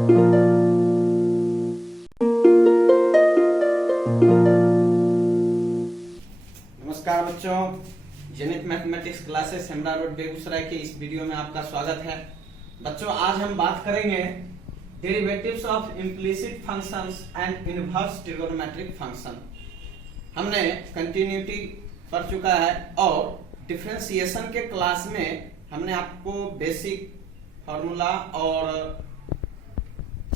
नमस्कार बच्चों, Zenith mathematics classes Hemra road Begusarai के इस वीडियो में आपका स्वागत है। बच्चों, आज हम बात करेंगे derivatives of implicit functions and inverse trigonometric function. हमने कंटिन्यूटी पढ़ चुका है और डिफरेंशिएशन के क्लास में हमने आपको बेसिक फॉर्मूला और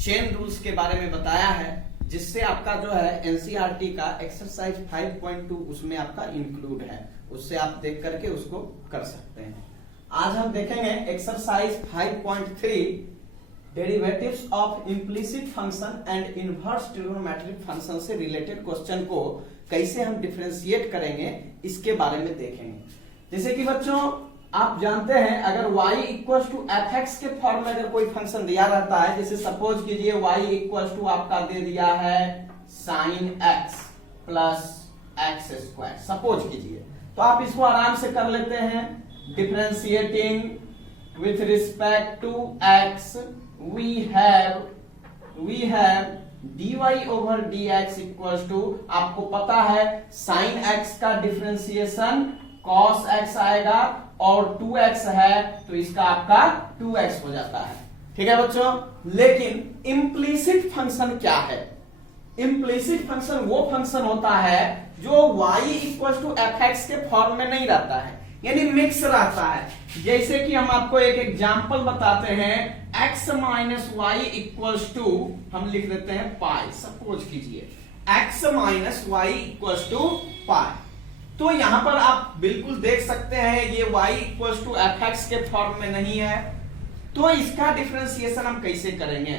चेन रूल्स के बारे में बताया है, जिससे आपका जो है एनसीईआरटी का एक्सरसाइज 5.2 उसमें आपका इंक्लूड है। उससे आप देख करके उसको कर सकते हैं। आज हम देखेंगे exercise 5.3 derivatives of implicit function and inverse trigonometric function से रिलेटेड क्वेश्चन को कैसे हम डिफरेंशिएट करेंगे, इसके बारे में देखेंगे। जैसे कि बच्चों आप जानते हैं, अगर y equal to F X के फॉर्म में अगर कोई फंक्शन दिया रहता है, जैसे सपोज कीजिए y इक्वल टू आपका दे दिया है sine x plus X square, suppose कीजिए, तो आप इसको आराम से कर लेते हैं। Differentiating with respect to x we have dy over dx equal to, आपको पता है साइन x का डिफरेंशिएशन cos x आएगा और 2x है तो इसका आपका 2x हो जाता है। ठीक है बच्चों, लेकिन इम्प्लिसिट फंक्शन क्या है? इम्प्लिसिट फंक्शन वो फंक्शन होता है जो y equal to F X के फॉर्म में नहीं रहता है, यानी मिक्स रहता है। जैसे कि हम आपको एक एग्जांपल बताते हैं, x minus y equal to हम लिख देते हैं पाई, सपोज कीजिए x minus y equal to pi. तो यहां पर आप बिल्कुल देख सकते हैं ये y equal to F X के फॉर्म में नहीं है, तो इसका डिफरेंशिएशन हम कैसे करेंगे?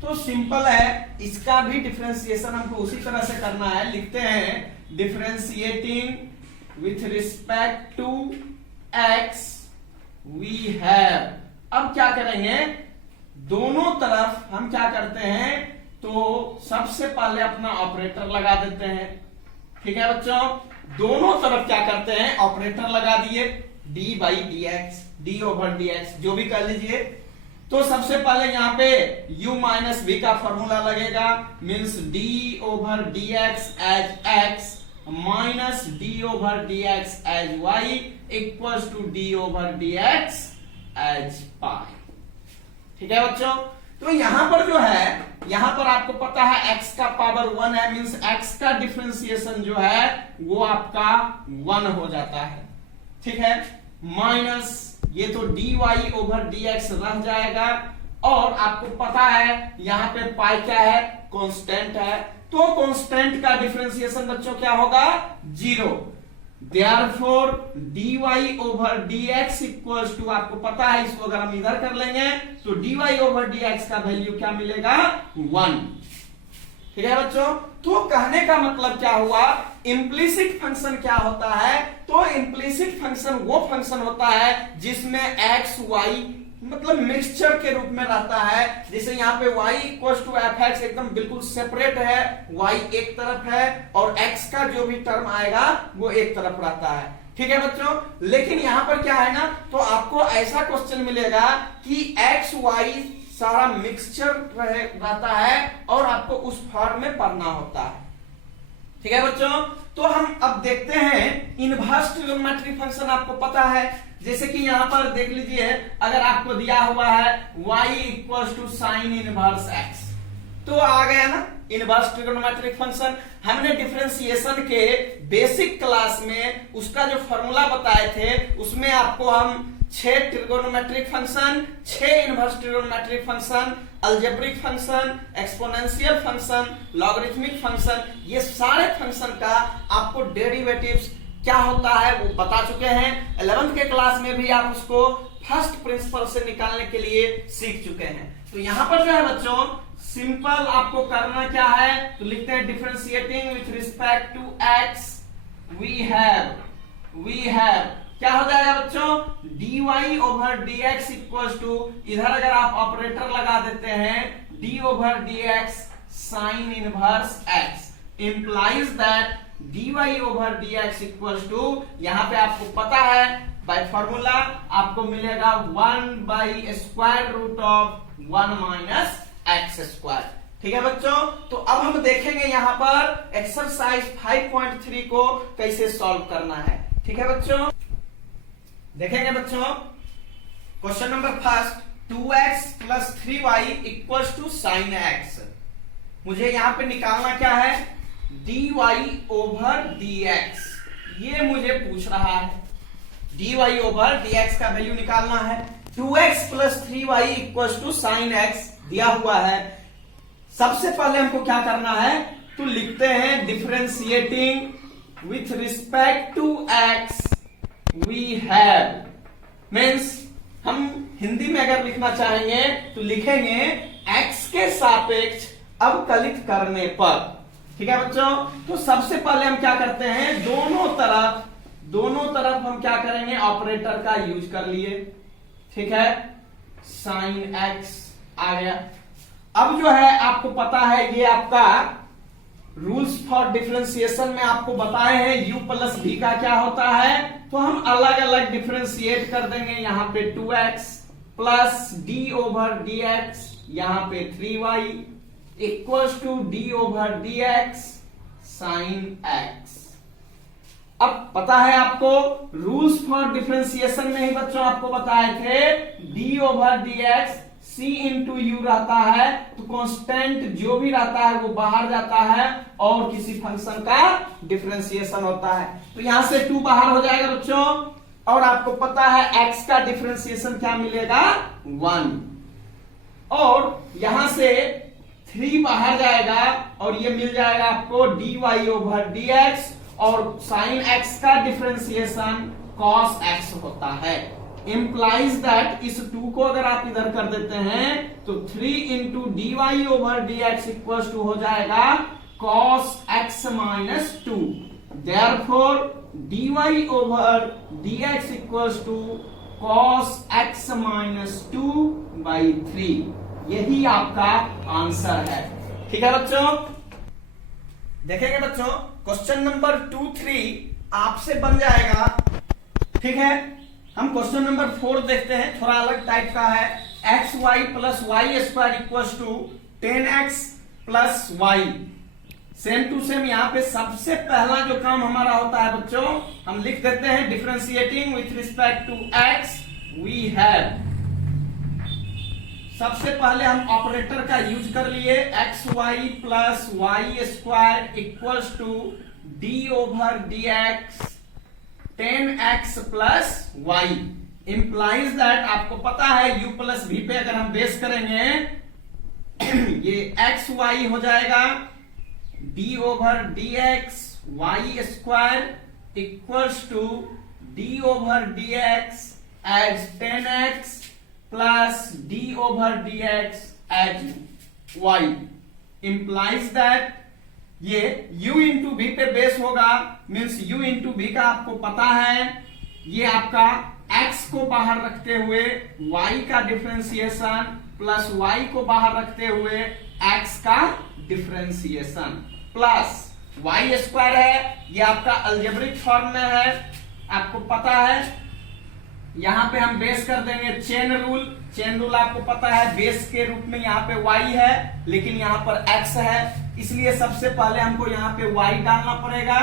तो सिंपल है, इसका भी डिफरेंशिएशन हमको उसी तरह से करना है। लिखते हैं differentiating with respect to x we have. अब क्या करेंगे, दोनों तरफ हम क्या करते हैं, तो सबसे पहले अपना ऑपरेटर लगा देते हैं। ठीक है बच्चों, दोनों तरफ क्या करते हैं, ऑपरेटर लगा दिए, d by D x, D over D x, जो भी कर लीजिए। तो सबसे पहले यहाँ पे u माइनस v का फॉर्मूला लगेगा, means d over D x as x minus d over D x as y equal to D over D x as pi. ठीक है बच्चों, तो यहां पर जो है, यहां पर आपको पता है x का पावर 1 है, मींस x का डिफरेंशिएशन जो है वो आपका 1 हो जाता है। ठीक है, माइनस ये तो dy ओवर dx रह जाएगा, और आपको पता है यहां पे पाई क्या है, कांस्टेंट है, तो कांस्टेंट का डिफरेंशिएशन बच्चों क्या होगा, 0। Therefore dy over dx equal to, आपको पता है इसको अगर हम इधर कर लेंगे तो dy ओवर dx का वैल्यू क्या मिलेगा, 1। ठीक है बच्चों, तो कहने का मतलब क्या हुआ, इम्प्लिसिट फंक्शन क्या होता है, तो इम्प्लिसिट फंक्शन वो फंक्शन होता है जिसमें x y मतलब मिक्सचर के रूप में रहता है। जैसे यहाँ पे y equal to F X एकदम बिल्कुल सेपरेट है, y एक तरफ है और x का जो भी टर्म आएगा वो एक तरफ रहता है। ठीक है बच्चों, लेकिन यहाँ पर क्या है ना, तो आपको ऐसा क्वेश्चन मिलेगा कि x y सारा मिक्सचर रहता है और आपको उस फॉर्म में पढ़ना होता है। ठीक है बच्चों, तो हम अब देखते हैं इनवर्स ट्रिगोनोमेट्रिक फंक्शन। आपको पता है, जैसे कि यहां पर देख लीजिए, अगर आपको दिया हुआ है y equal to sine inverse x, तो आ गया ना इनवर्स ट्रिगोनोमेट्रिक फंक्शन। हमने डिफरेंशिएशन के बेसिक क्लास में उसका जो फॉर्मूला बताए थे, उसमें आपको हम 6 trigonometric function, 6 inverse trigonometric function, algebraic function, exponential function, logarithmic function, ये सारे फंक्शन का आपको डेरिवेटिव्स क्या होता है वो बता चुके हैं। 11th के क्लास में भी आप उसको फर्स्ट प्रिंसिपल से निकालने के लिए सीख चुके हैं। तो यहां पर जो है बच्चों, सिंपल आपको करना क्या है, तो लिखते हैं differentiating with respect to x we have क्या हो जाएगा बच्चों, dy over dx equal to, इधर अगर आप ऑपरेटर लगा देते हैं d over dx sine inverse x implies that dy over dx equal to, यहां पे आपको पता है बाय फॉर्मूला आपको मिलेगा 1 by square root of 1 minus x square. ठीक है बच्चों, तो अब हम देखेंगे यहां पर एक्सरसाइज 5.3 को कैसे सॉल्व करना है। ठीक है बच्चों, देखेंगे बच्चों question number first, 2x plus 3y equals to sine X. मुझे यहां पे निकालना क्या है, dy ओवर dx। ये मुझे पूछ रहा है, dy ओवर dx का वैल्यू निकालना है। 2x plus 3y equals to sine X दिया हुआ है। सबसे पहले हमको क्या करना है, तो लिखते हैं differentiating with respect to x we have, means हम हिंदी में अगर लिखना चाहेंगे तो लिखेंगे x के सापेक्ष अवकलित करने पर। ठीक है बच्चों, तो सबसे पहले हम क्या करते हैं, दोनों तरफ हम क्या करेंगे, ऑपरेटर का यूज कर लिए। ठीक है, साइन x आ गया। अब जो है आपको पता है, ये आपका रूल्स फॉर डिफरेंशिएशन में आपको बताए हैं u प्लस v का क्या होता है, तो हम अलग अलग डिफरेंशिएट कर देंगे। यहां पे 2x plus d over dx, यहां पे 3y equals to d over dx sine x। अब पता है आपको, रूल्स फॉर डिफरेंशिएशन में ही बच्चों आपको बताए थे d over dx c into you रहता है, तो कांस्टेंट जो भी रहता है वो बाहर जाता है और किसी फंक्शन का डिफरेंशिएशन होता है। तो यहां से 2 बाहर हो जाएगा बच्चों, और आपको पता है x का डिफरेंशिएशन क्या मिलेगा, 1, और यहां से 3 बाहर जाएगा और ये मिल जाएगा आपको dy ओवर dx, और साइन x का डिफरेंशिएशन cos x होता है। इंप्लाइज दैट इस 2 को अगर आप इधर कर देते हैं तो 3 into D Y over D X equal to हो जाएगा cos x minus 2। Therefore D Y over D X equal to cos x minus 2/3। यही आपका आंसर है। ठीक है बच्चों, देखेंगे बच्चों क्वेश्चन नंबर 2-3 आपसे बन जाएगा। ठीक है, हम क्वेश्चन नंबर 4 देखते हैं, थोड़ा अलग टाइप का है। X Y plus Y square equal to 10x plus Y. Same to same यहां पे सबसे पहला जो काम हमारा होता है बच्चों, हम लिख देते हैं differentiating with respect to x we have. सबसे पहले हम ऑपरेटर का यूज कर लिए, X Y plus Y square equals to D over D X 10x plus Y. Implies that आपको पता है u प्लस v पे अगर हम बेस करेंगे ये एक्स वाई हो जाएगा d over D X Y square equals to d over D x as 10x plus d over D x as y। Implies that ये u इंटू v पे base होगा, मीन्स u इंटू v का आपको पता है, ये आपका x को बाहर रखते हुए y का डिफरेंशिएशन प्लस y को बाहर रखते हुए x का डिफरेंशिएशन प्लस y स्क्वायर है, ये आपका अलजेब्रिक फॉर्म में है, आपको पता है। यहां पे हम बेस कर देंगे चेन रूल। चेन रूल आपको पता है, बेस के रूप में यहाँ पे y है लेकिन यहाँ पर x है, इसलिए सबसे पहले हमको यहाँ पे y डालना पड़ेगा,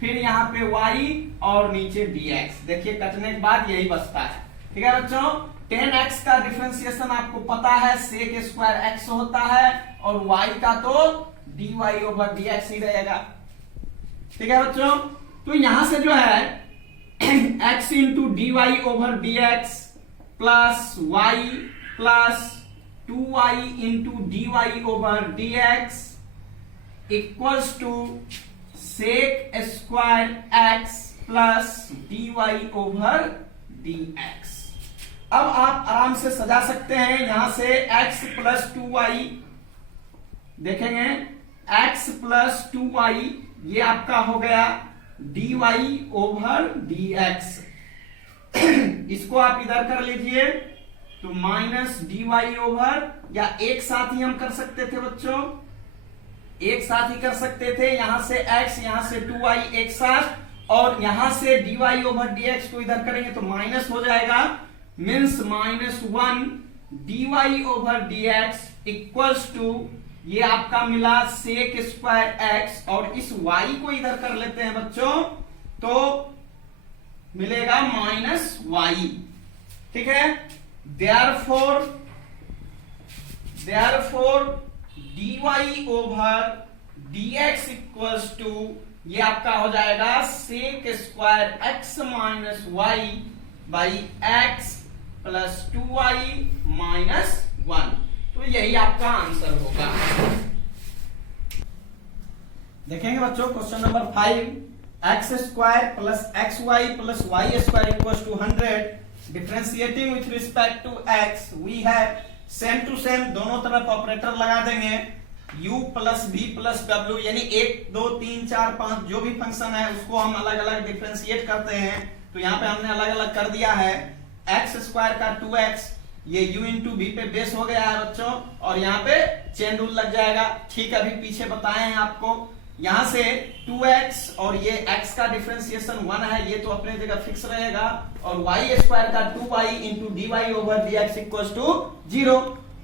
फिर यहाँ पे y और नीचे dx। देखिए कटने के बाद यही बचता है। ठीक है बच्चों, 10x का डिफरेंशिएशन आपको पता है sec स्क्वायर x होता है, और y का तो dy ओवर dx ही रहेगा। ठीक है बच्चों, तो यहां से जो है x into D Y over D X plus Y plus 2y into D Y over D X equals to sec square x plus D Y over D X. अब आप आराम से सजा सकते हैं, यहां से x प्लस 2y देखेंगे, x प्लस 2y ये आपका हो गया dy ओवर dx। इसको आप इधर कर लीजिए तो माइनस dy ओवर, या एक साथ ही हम कर सकते थे बच्चों, एक साथ ही कर सकते थे, यहां से x यहां से 2y एक साथ, और यहां से dy ओवर dx को इधर करेंगे तो माइनस हो जाएगा, means -1 dy over dx equals to ये आपका मिला सेक स्क्वायर एक्स और इस y को इधर कर लेते हैं बच्चों तो मिलेगा माइनस y। ठीक है, therefore dy over dx equals to ये आपका हो जाएगा sec square x minus Y by X plus 2y minus 1। तो यही आपका आंसर होगा। देखेंगे बच्चों question number 5, X square plus X Y plus Y square equals to 100। Differentiating with respect to X we have same to same दोनों तरफ operator लगा देंगे u plus v plus w, यानी 1 2 3 4 5 जो भी फंक्शन है उसको हम अलग अलग डिफरेंशिएट करते हैं। तो यहाँ पे हमने अलग अलग कर दिया है। एक्स स्क्वायर का 2x ये u इंटू v पे बेस हो गया है बच्चों, और यहाँ पे चेन रूल लग जाएगा। ठीक, अभी पीछे बताए हैं आपको। यहाँ से 2x और ये x का डिफरेंशिएशन 1 है, ये तो अपने जगह फिक्स रहेगा, और y स्क्वायर का 2y into D Y over D X equal to 0।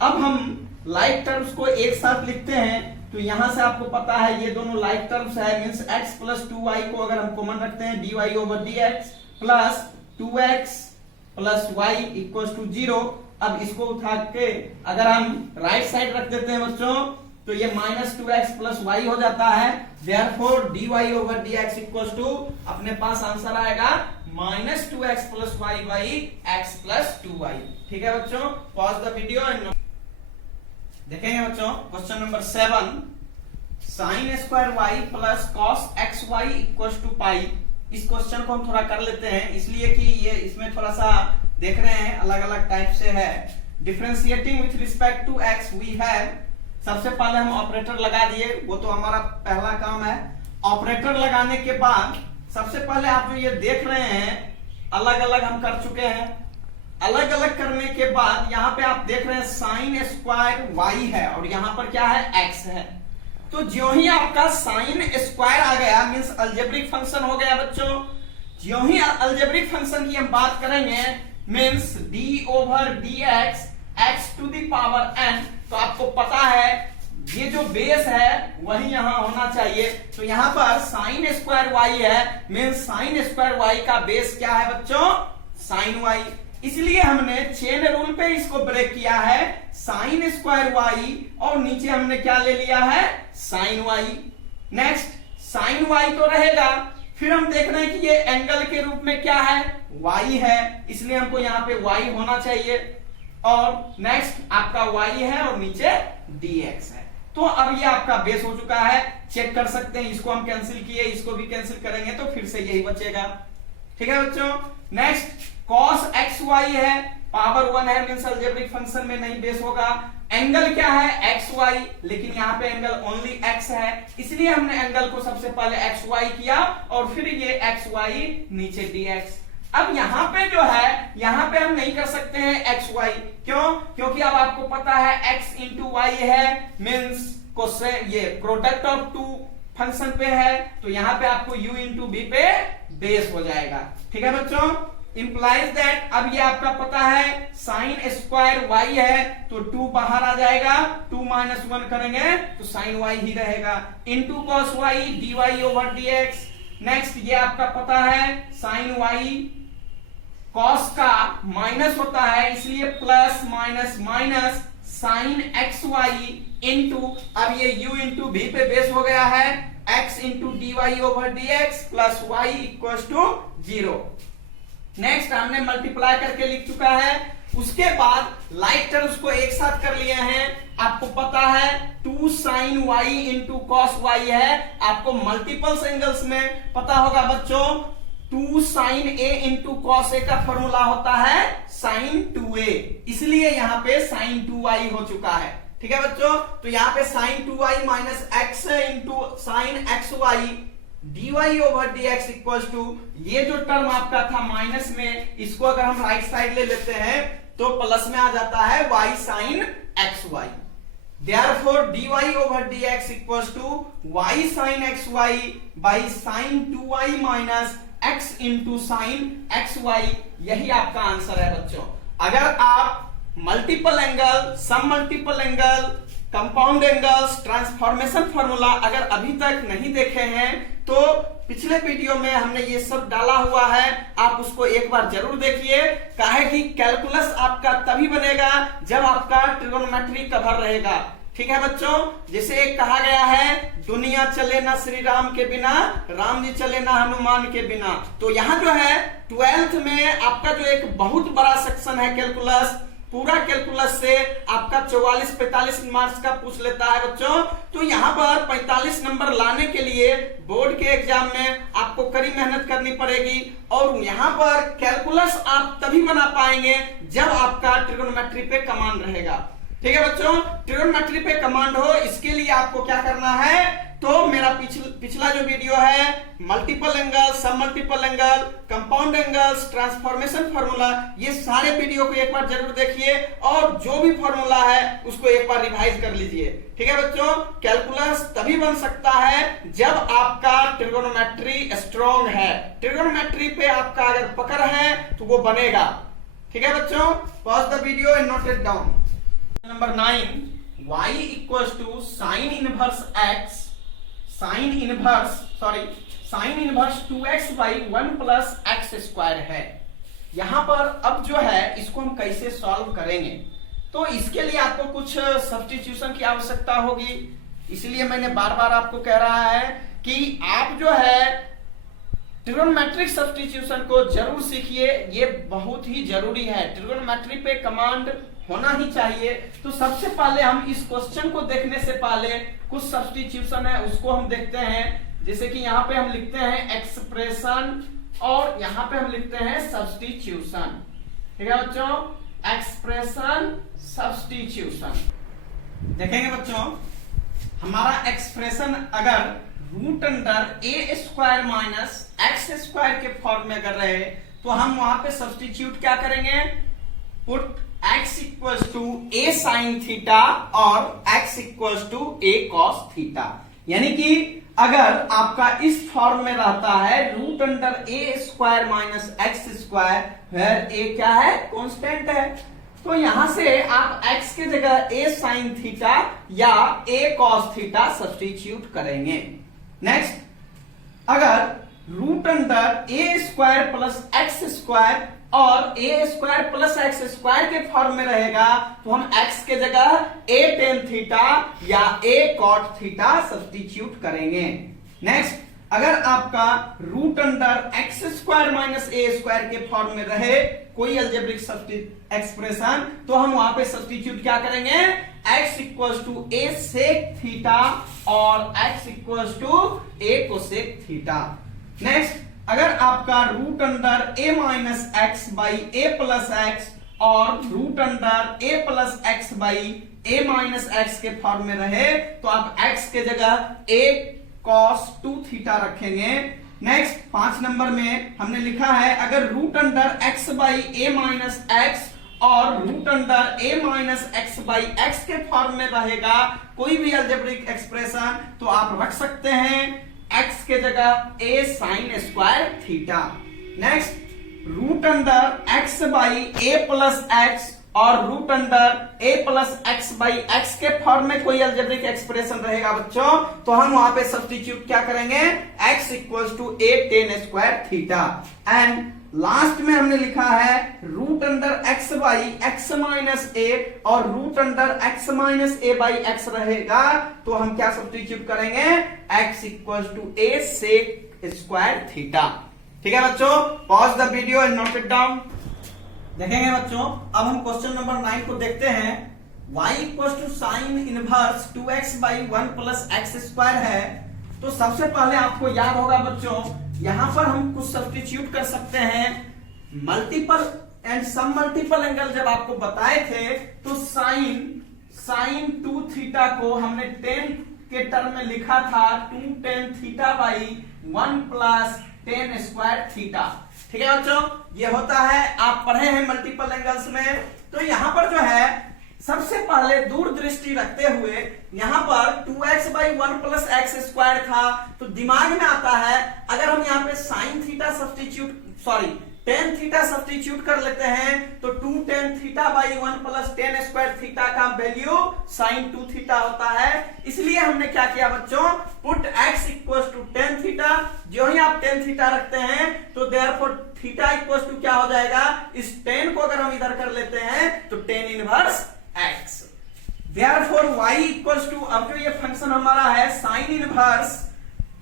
अब हम लाइक टर्म्स को एक साथ लिखते हैं, तो यहां से आपको पता है ये दोनों लाइक टर्म्स है, मींस x प्लस 2y को अगर हम कॉमन रखते हैं dy over dx plus 2x plus y equal to 0। अब इसको उठा के अगर हम राइट साइड रख देते हैं बच्चों तो ये माइनस 2x प्लस y हो जाता है। Therefore dy over dx equal to अपने पास आंसर आएगा minus 2x plus y by x plus 2y। ठीक है बच्चों, पॉज द वीडियो एंड देखेंगे बच्चों question number 7, sine square y plus cos x y equal to pi. इस question को हम थोड़ा कर लेते हैं, इसलिए कि ये इसमें थोड़ा सा देख रहे हैं अलग अलग टाइप से है। Differentiating with respect to X we have, सबसे पहले हम ऑपरेटर लगा दिए, वो तो हमारा पहला काम है। ऑपरेटर लगाने के बाद सबसे पहले आप जो ये देख रहे हैं अलग अलग हम कर चुके हैं। अलग अलग करने के बाद यहाँ पे आप देख रहे हैं साइन स्क्वायर y है और यहाँ पर क्या है x है। तो ज्यों ही आपका साइन स्क्वायर आ गया मींस अलजेब्रिक फंक्शन हो गया बच्चों। ज्यों ही अलजेब्रिक फंक्शन की हम बात करेंगे means d over dx x to the power n, तो आपको पता है ये जो बेस है वही यहाँ होना चाहिए। तो यहाँ पर साइन स्क्वायर y है मींस साइन स्क्वायर y का बेस क्या है बच्चों, साइन y। इसलिए हमने चेन रूल पे इसको ब्रेक किया है, साइन स्क्वायर वाई और नीचे हमने क्या ले लिया है, sine Y. Next sine Y तो रहेगा, फिर हम देख रहे हैं कि ये एंगल के रूप में क्या है, वाई है, इसलिए हमको यहाँ पे वाई होना चाहिए। और नेक्स्ट आपका वाई है और नीचे dx है। तो अब ये आपका बेस हो चुका है, चेक कर सकते हैं। इसको हम कैंसिल किए, इसको भी कैंसिल करेंगे तो फिर से यही बचेगा। ठीक है बच्चों, नेक्स्ट cos एक्स वाई है, पावर 1 है मींस अलजेब्रिक फंक्शन में नहीं बेस होगा। एंगल क्या है एक्स वाई, लेकिन यहाँ पे एंगल ओनली एक्स है, इसलिए हमने एंगल को सबसे पहले एक्स वाई किया और फिर ये एक्स वाई नीचे dx। अब यहाँ पे जो है यहाँ पे हम नहीं कर सकते हैं एक्स वाई, क्यों? क्योंकि अब आपको पता है x इंटू वाई है मींस को से ये प्रोडक्ट ऑफ टू फंक्शन पे है, तो यहाँ पे आपको u इंटू बी पे बेस हो जाएगा। ठीक है बच्चों, इंप्लाइज दैट अब ये आपका पता है साइन स्क्वायर y है तो 2 बाहर आ जाएगा, 2 माइनस 1 करेंगे तो साइन y ही रहेगा, into cos y dy over dx। Next ये आपका पता है साइन y कॉस का माइनस होता है, इसलिए plus minus minus sine x Y into अब ये u इंटू v पे बेस हो गया है x into D Y over D X plus Y equal to 0। Next हमने मल्टीप्लाई करके लिख चुका है, उसके बाद लाइक टर्म्स को एक साथ कर लिए हैं। आपको पता है 2 sine y into cos y है, आपको मल्टीपल्स एंगल्स में पता होगा बच्चों 2 sine a into cos a का फॉर्मूला होता है साइन 2a, इसलिए यहाँ पे साइन 2y हो चुका है। ठीक है बच्चों, तो यहाँ पे sine 2y minus X into sine x Y dy over dx equal to ये जो टर्म आपका था माइनस में, इसको अगर हम राइट साइड ले लेते हैं तो प्लस में आ जाता है y sine x y. Therefore dy over dx equal to y sine x y by sine 2y minus x into sine x y. यही आपका आंसर है बच्चों। अगर आप मल्टीपल एंगल, सम multiple angle, compound angles, transformation formula अगर अभी तक नहीं देखे हैं तो पिछले वीडियो में हमने ये सब डाला हुआ है, आप उसको एक बार जरूर देखिए। काहे कि कैलकुलस आपका तभी बनेगा जब आपका ट्रिगोनोमेट्री कवर रहेगा। ठीक है बच्चों, जैसे एक कहा गया है, दुनिया चले ना श्री राम के बिना, राम जी चले ना हनुमान के बिना। तो यहाँ जो है 12th में आपका जो एक बहुत बड़ा सेक्शन है कैलकुलस, पूरा कैलकुलस से आपका 44-45 मार्क्स का पूछ लेता है बच्चों। तो यहाँ पर 45 नंबर लाने के लिए बोर्ड के एग्जाम में आपको कड़ी मेहनत करनी पड़ेगी। और यहाँ पर कैलकुलस आप तभी बना पाएंगे जब आपका ट्रिगोनोमेट्री पे कमांड रहेगा। ठीक है बच्चों, ट्रिगोनोमेट्री पे कमांड हो, इसके लिए आपको क्या करना है, तो मेरा पिछला जो वीडियो है मल्टीपल एंगल, सब multiple angle, compound angles, transformation formula, ये सारे वीडियो को एक बार जरूर देखिए और जो भी फार्मूला है उसको एक बार रिवाइज कर लीजिए। ठीक है बच्चों, कैलकुलस तभी बन सकता है जब आपका ट्रिगोनोमेट्री स्ट्रॉन्ग है। ट्रिगोनोमेट्री पे आपका अगर पकड़ है तो वो बनेगा। ठीक है बच्चों, pause the video and note it down. Number 9, y equals to sine inverse x, sine inverse 2x by 1 plus X square है। यहां पर अब जो है इसको हम कैसे सॉल्व करेंगे, तो इसके लिए आपको कुछ सब्स्टिट्यूशन की आवश्यकता होगी। इसलिए मैंने बार बार आपको कह रहा है कि आप जो है ट्रिगोनोमेट्रिक सब्स्टिट्यूशन को जरूर सीखिए, ये बहुत ही जरूरी है। ट्रिगोनोमेट्री पे कमांड होना ही चाहिए। तो सबसे पहले हम इस क्वेश्चन को देखने से पहले कुछ सब्स्टिट्यूशन है उसको हम देखते हैं। जैसे कि यहाँ पे हम लिखते हैं एक्सप्रेशन और यहाँ पे हम लिखते हैं सब्स्टिट्यूशन। ठीक है बच्चों, एक्सप्रेशन सब्स्टिट्यूशन देखेंगे बच्चों। हमारा एक्सप्रेशन अगर root under a square minus x square के फॉर्म में अगर रहे तो हम वहां पे सब्स्टिट्यूट क्या करेंगे, put x equals to a sine theta और x equals to a cos theta. यानी कि अगर आपका इस फॉर्म में रहता है root under a square minus x square, where a क्या है, कांस्टेंट है, तो यहां से आप x के जगह ए साइन थीटा या ए कॉस थीटा सब्स्टिट्यूट करेंगे। नेक्स्ट, अगर root under a square plus X square और ए स्क्वायर प्लस एक्स स्क्वायर के फॉर्म में रहेगा तो हम x के जगह ए टेन थीटा या ए कॉट थीटा सब्स्टिट्यूट करेंगे। नेक्स्ट, अगर आपका root under x square minus a square के फॉर्म में रहे कोई अलजेब्रिक एक्सप्रेशन तो हम वहां पे सब्स्टिट्यूट क्या करेंगे, x equals to a sec theta और x equals to a cosec theta. Next, अगर आपका root under a minus x by a plus x और root under a plus x by a minus x के form में रहे तो आप x के जगह ए कॉस 2 थीटा रखेंगे। नेक्स्ट, 5 नंबर में हमने लिखा है अगर root under x by a minus x और root under a minus x by x के फॉर्म में रहेगा कोई भी अलजेब्रिक एक्सप्रेशन तो आप रख सकते हैं x के जगह a sine square theta. Next, root under x by a plus x और root under a plus x by x के फॉर्म में कोई अलजेब्रिक एक्सप्रेशन रहेगा बच्चों तो हम वहां पे सब्स्टिट्यूट क्या करेंगे, x equals to a tan square theta. And last में हमने लिखा है root under x by x minus a और root under x minus a by x रहेगा तो हम क्या सब्स्टिट्यूट करेंगे, x equals to a sec square theta. ठीक है बच्चों, pause the video and note it down. देखेंगे बच्चों, अब हम क्वेश्चन नंबर 9 को देखते हैं। y equals to sine inverse 2x by 1 plus X square है। तो सबसे पहले आपको याद होगा बच्चों, यहां पर हम कुछ सब्स्टिट्यूट कर सकते हैं। Multiple and some multiple angle जब आपको बताए थे तो साइन 2 थीटा को हमने 10 के टर्म में लिखा था 2 tan theta by 1 plus 10 square theta. ठीक है बच्चों, ये होता है, आप पढ़े हैं मल्टीपल एंगल्स में। तो यहां पर जो है सबसे पहले दूर दृष्टि रखते हुए यहां पर 2x by 1 plus X square था तो दिमाग में आता है अगर हम यहाँ पे sine theta substitute tan theta substitute कर लेते हैं तो 2 tan theta by 1 plus tan square theta का वैल्यू साइन 2 थीटा होता है। इसलिए हमने क्या किया बच्चों, put x equal to ten theta. जो ही आप टेन थीटा रखते हैं तो देयरफॉर थीटा इक्वल टू क्या हो जाएगा, इस टेन को अगर हम इधर कर लेते हैं तो tan inverse x। Therefore y equal to, अब जो ये फंक्शन हमारा है साइन इनवर्स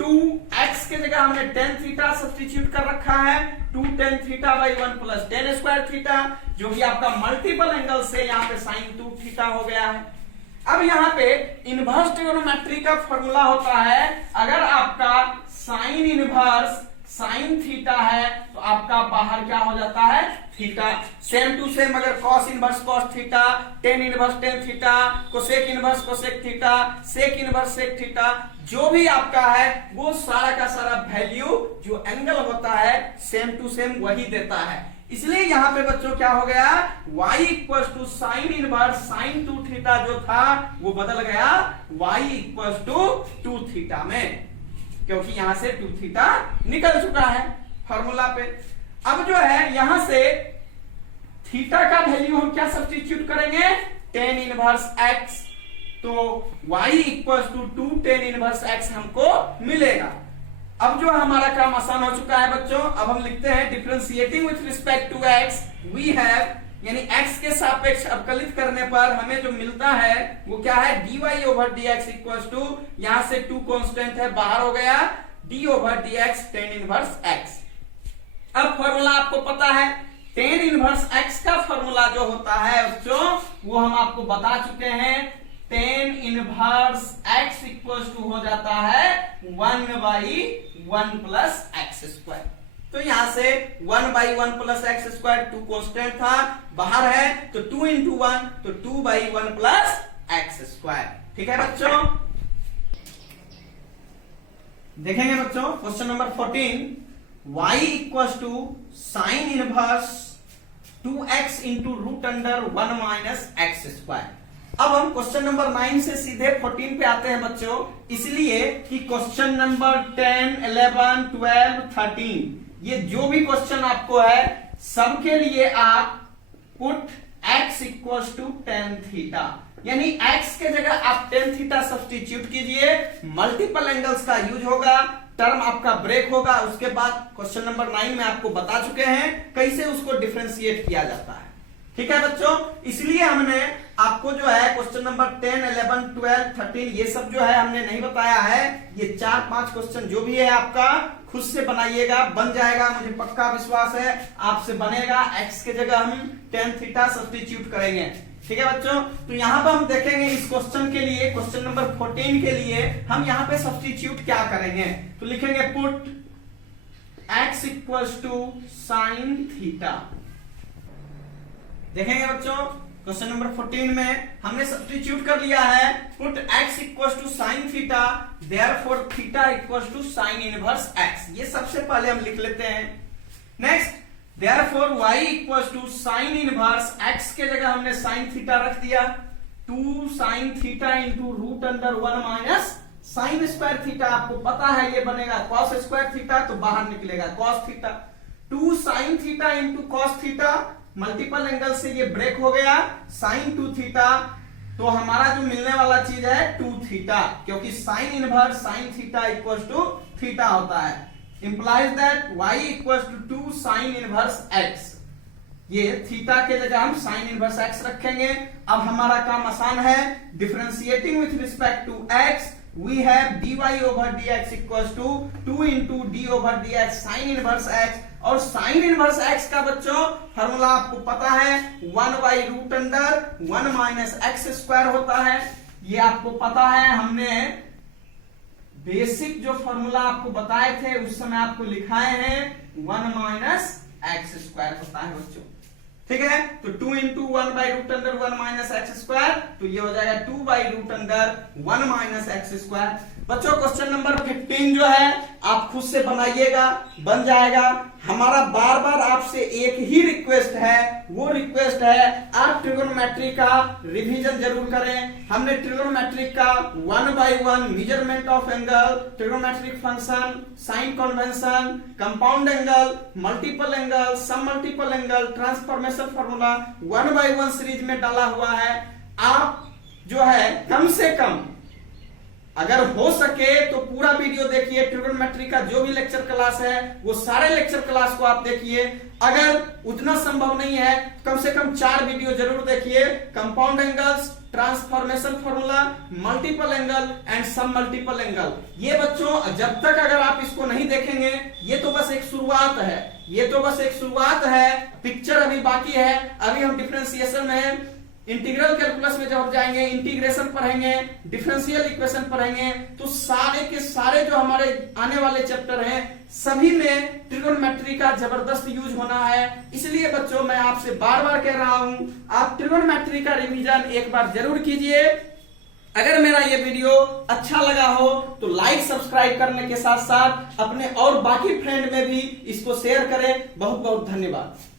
2x के जगह हमने टेन थीटा सब्स्टिट्यूट कर रखा है, 2 tan theta by 1 plus tan square theta, जो कि आपका मल्टीपल एंगल से यहाँ पे साइन 2 थीटा हो गया है। अब यहाँ पे इनवर्स ट्रिगोनोमेट्री का फॉर्मूला होता है, अगर आपका साइन इनवर्स साइन थीटा है तो आपका बाहर क्या हो जाता है, थीटा। सेम टू सेम अगर cos inverse cos theta, tan inverse tan theta, cosec inverse cosec theta, sec inverse sec theta, जो भी आपका है वो सारा का सारा वैल्यू जो एंगल होता है सेम टू सेम वही देता है। इसलिए यहां पे बच्चों क्या हो गया, y equal to sine inverse sine 2 theta जो था वो बदल गया y इक्वल टू 2 थीटा में, क्योंकि यहां से 2 थीटा निकल चुका है फॉर्मूला पे। अब जो है यहां से थीटा का वैल्यू हम क्या सब्स्टिट्यूट करेंगे, टेन इनवर्स x, तो y equal to 2 tan inverse x हमको मिलेगा। अब जो हमारा काम आसान हो चुका है बच्चों, अब हम लिखते हैं differentiating with respect to x we have, यानी x के सापेक्ष अवकलित करने पर हमें जो मिलता है वो क्या है, dy over dx equal to, यहां से 2 कांस्टेंट है बाहर हो गया, d over dx tan inverse x। अब फॉर्मूला आपको पता है, टेन इनवर्स x का फॉर्मूला जो होता है बच्चों वो हम आपको बता चुके हैं, tan inverse x equal to हो जाता है 1 बाई 1 प्लस एक्स स्क्वायर। तो यहां से 1 by 1 plus X square 2 constant था, बाहर है तो 2 इंटू 1 तो 2 बाई 1 प्लस एक्स स्क्वायर। ठीक है बच्चों, देखेंगे बच्चों question number 14, y equal to sine inverse 2x into root under 1 minus x square. अब हम क्वेश्चन नंबर 9 से सीधे 14 पे आते हैं बच्चों, इसलिए कि क्वेश्चन नंबर 10, 11, 12, 13 ये जो भी क्वेश्चन आपको है सबके लिए आप put x equal to ten theta, यानी x के जगह आप टेन थीटा सब्स्टिट्यूट कीजिए, मल्टीपल एंगल्स का यूज होगा, टर्म आपका ब्रेक होगा। उसके बाद क्वेश्चन नंबर 9 में आपको बता चुके हैं कैसे उसको डिफरेंशिएट किया जाता है। ठीक है बच्चों, इसलिए हमने आपको जो है क्वेश्चन नंबर 10, 11, 12, 13 ये सब जो है हमने नहीं बताया है। ये 4-5 क्वेश्चन जो भी है आपका खुद से बनाइएगा, बन जाएगा, मुझे पक्का विश्वास है आपसे बनेगा। x के जगह हम टेन थीटा सब्स्टिट्यूट करेंगे। ठीक है बच्चों, तो यहां पर हम देखेंगे इस क्वेश्चन के लिए, क्वेश्चन नंबर 14 के लिए हम यहां पे सब्स्टिट्यूट क्या करेंगे, तो लिखेंगे put x equal to sine theta. देखेंगे बच्चों क्वेश्चन नंबर 14 में हमने सब्स्टिट्यूट कर लिया है, put x equal to sine theta, therefore theta equal to sine inverse x। ये सबसे पहले हम लिख लेते हैं। Next, therefore y equal to sine inverse x के जगह हमने साइन थीटा रख दिया, 2 sine theta into root under 1 minus sine square theta. आपको पता है ये बनेगा कॉस स्क्वायर थीटा, तो बाहर निकलेगा cos theta, 2 sine theta into cos theta, multiple angle से ये ब्रेक हो गया, साइन 2 थीटा, तो हमारा जो मिलने वाला चीज है 2 थीटा, क्योंकि sine inverse sine theta equal to theta होता है। Implies that y equal to 2 sine inverse x। ये थीटा के जगह हम साइन इनवर्स x रखेंगे। अब हमारा काम आसान है, differentiating with respect to x we have dy over dx equals to 2 into d over dx sin inverse x, और साइन इनवर्स x का बच्चों फॉर्मूला आपको पता है 1 by root under 1 minus x square होता है। ये आपको पता है, हमने बेसिक जो फॉर्मूला आपको बताए थे उस समय आपको लिखाए हैं 1 माइनस एक्स स्क्वायर होता है बच्चों। ठीक है, तो 2 into 1 by root under 1 minus x square, तो ये हो जाएगा 2 by root under 1 minus x square. बच्चों क्वेश्चन नंबर 15 जो है आप खुद से बनाइएगा, बन जाएगा। हमारा बार बार आपसे एक ही रिक्वेस्ट है, वो रिक्वेस्ट है आप ट्रिगोनोमेट्री का रिवीजन जरूर करें। हमने ट्रिगोनोमेट्री का 1 by 1 measurement of angle, trigonometric function, sine convention, compound angle, multiple angle, some multiple angle, transformation formula 1 by 1 series में डाला हुआ है। आप जो है कम से कम अगर हो सके तो पूरा वीडियो देखिए। ट्रिगोनोमेट्री का जो भी लेक्चर क्लास है वो सारे लेक्चर क्लास को आप देखिए। अगर उतना संभव नहीं है कम से कम 4 वीडियो जरूर देखिए। Compound angles, transformation formula, multiple angle and some multiple angle. ये बच्चों जब तक अगर आप इसको नहीं देखेंगे, ये तो बस एक शुरुआत है, ये तो बस एक शुरुआत है, पिक्चर अभी बाकी है। अभी हम डिफरेंशिएशन में, इंटीग्रल कैलकुलस में जब जाएंगे, इंटीग्रेशन पढ़ेंगे, डिफरेंशियल इक्वेशन पढ़ेंगे, तो सारे के सारे जो हमारे आने वाले चैप्टर हैं सभी में ट्रिगोनोमेट्री का जबरदस्त यूज होना है। इसलिए बच्चों मैं आपसे बार बार कह रहा हूं, आप ट्रिगोनोमेट्री का रिवीजन एक बार जरूर कीजिए। अगर मेरा ये वीडियो अच्छा लगा हो तो लाइक सब्सक्राइब करने के साथ साथ अपने और बाकी फ्रेंड में भी इसको शेयर करें। बहुत बहुत धन्यवाद।